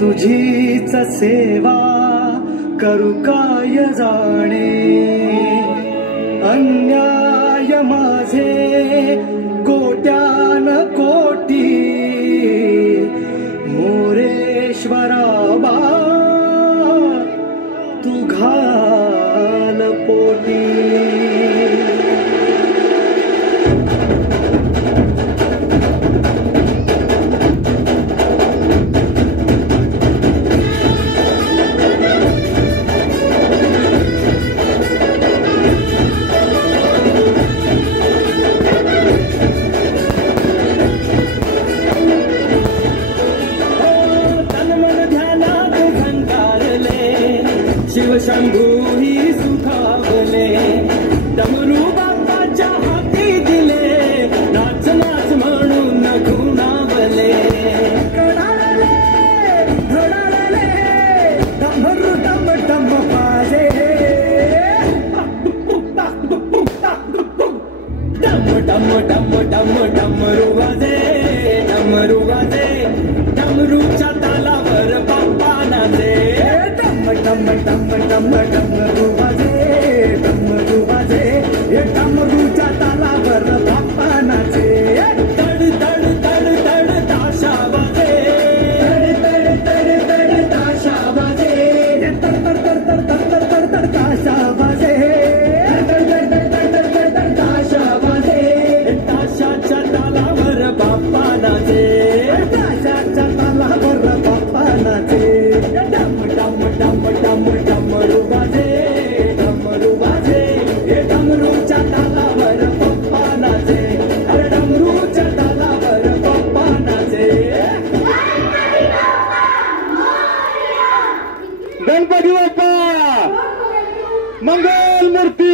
तुझीच सेवा करू काय जाणे, अन्याय माझे कोट्यान कोटी, मोरेश्वरा बा तू घाल पोटी। शिवशंभू ही सुखावले, डमरू बाप्पाच्या हाती दिले, नाच नाच म्हणून खुणावले। कडाळले धडाळले डमरू डम डम वाजे, डम डम डम डम डमरू वाजे, डमरू वाजे, डमरूच्या तालावर बाप्पा नाचे। डम डम डम डमरू वाजे, डमरू वाजे, हे डमरूच्या तालावर बाप्पा नाचे। तड तड तड तड ताशा वाजे, तड तड तड तड ताशा वाजे, तड तड तड तड तड तड तड ताशा वाजे, तड तड तड तड तड तड ताशा वाजे। ताशाच्या तालावर बाप्पा नाचे, ताशाच्या तालावर बाप्पा नाचे। डम डम डम डम डमरू वाजे, डमरू वाजे, हे डमरूच्या तालावर बाप्पा नाचे, अरे डमरूच्या तालावर बाप्पा नाचे। गणपती बाप्पा मंगल मूर्ती।